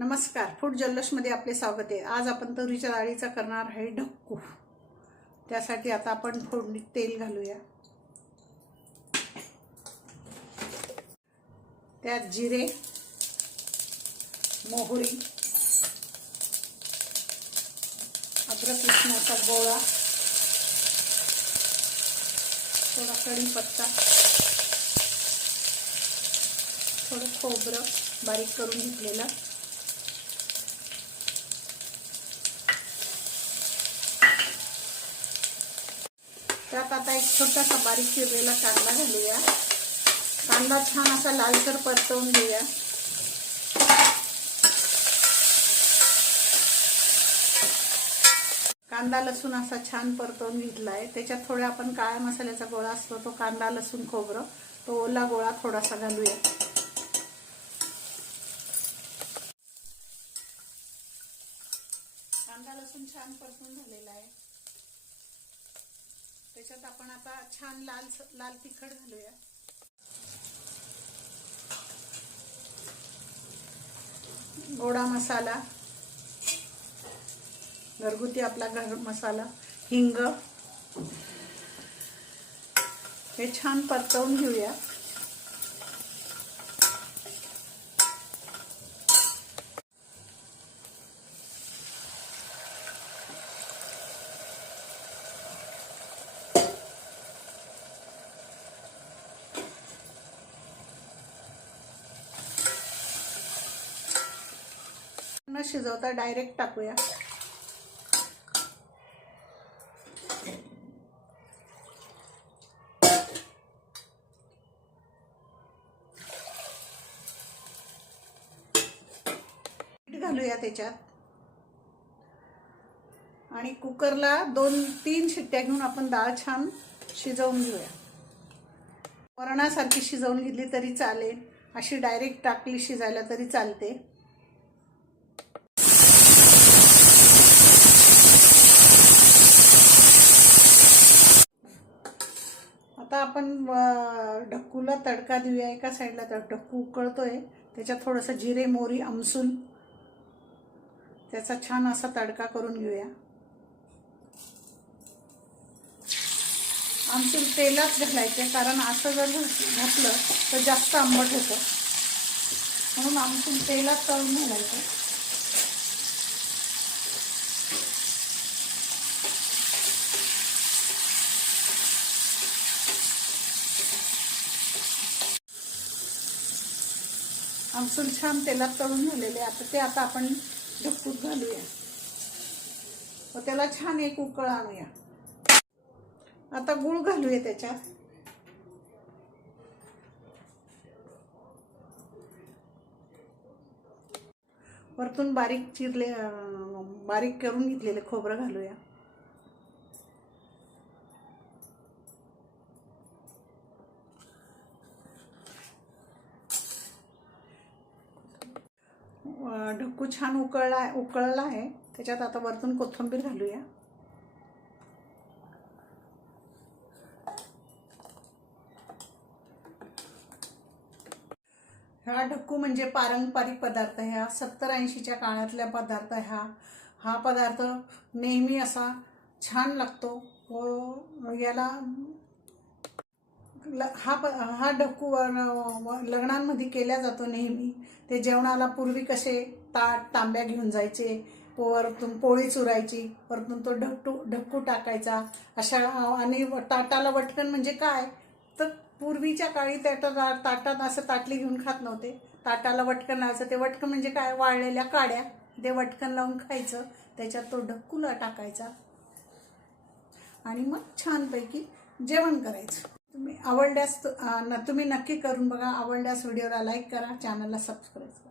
नमस्कार, फूड जल्लोषमध्ये आपले स्वागत आहे। आज आपण तुरीच्या डाळीचा करणार आहे ढक्कू। त्यासाठी आता आपण फोडणीत तेल घालूया। त्यात जिरे, मोहरी, अद्रक लसणाचा गोळा, थोडा कढीपत्ता, थोडं खोबरं बारीक करून घेतलेलं, त्यात आता एक छोटासा बारीक चिरलेला कांदा घालूया। कांदा छान असा लालसर परतवून घेऊया। कांदा लसूण असा छान परतवून घेतलाय। त्याच्यात थोडा आपण काळ्या मसाल्याचा गोळा असतो तो कांदा लसूण खोबरं तो ओला गोळा थोडासा घालूया। कांदा लसूण छान परतून झालेला आहे। त्याच्यात आपण आता छान लाल तिखट घालूया। गोडा मसाला, घरगुती आपला गरम मसाला, हिंग हे छान परतवून घेऊया। न शिजवता डायरेक्ट टाकूया। मीठ घालूया त्याच्यात आणि कुकरला 2-3 शिट्ट्या घेऊन आपण डाळ छान शिजवून घेऊया। वरणासारखी शिजवून घेतली तरी चालेल, अशी डायरेक्ट टाकली शिजायला तरी चालते। आता आपण ढक्कूला तडका देऊया। एका साईडला ढक्कू उकळतोय, त्याच्यात थोडंसं जिरे मोहरी आमसूल त्याचा छान असा तडका करून घेऊया। आमसूल तेलात घालायचे, कारण असं जर घातलं तर जास्त आंबट होतं, म्हणून आमसूल तेलात तळून घालायचं। आमसूल छान तेलात तळून झालेले। आता आपण ढक्कूत घालूया व त्याला छान एक उकळ आणूया। आता गूळ घालूया त्याच्यात। वरतून बारीक करून घेतलेले खोबरं घालूया। ढक्कू छान उकळला आहे। त्याच्यात आता वरतून कोथिंबीर घालूया। हा ढक्कू म्हणजे पारंपरिक पदार्थ आहे। 70-80च्या काळातला पदार्थ हा पदार्थ नेहमी असा छान लागतो व याला हा ढक्कू लग्नांमध्ये केला जातो नेहमी। ते जेवणाला पूर्वी कसे तांब्या घेऊन जायचे, वरतून पोळी चुरायची, वरतून तो ढक्कू टाकायचा अशा। आणि ताटाला वटकन म्हणजे काय तर पूर्वीच्या काळी ताटात असं ताटली घेऊन खात नव्हते, ताटाला वटकन लावायचं। ते वटकन म्हणजे काय, वाळलेल्या काड्या, ते वटकन लावून खायचं। त्याच्यात तो ढक्कूला टाकायचा आणि मग छानपैकी जेवण करायचं। तुम्ही नक्की करून बघा। आवडल्यास व्हिडिओला लाईक करा, चॅनलला सबस्क्राईब करा।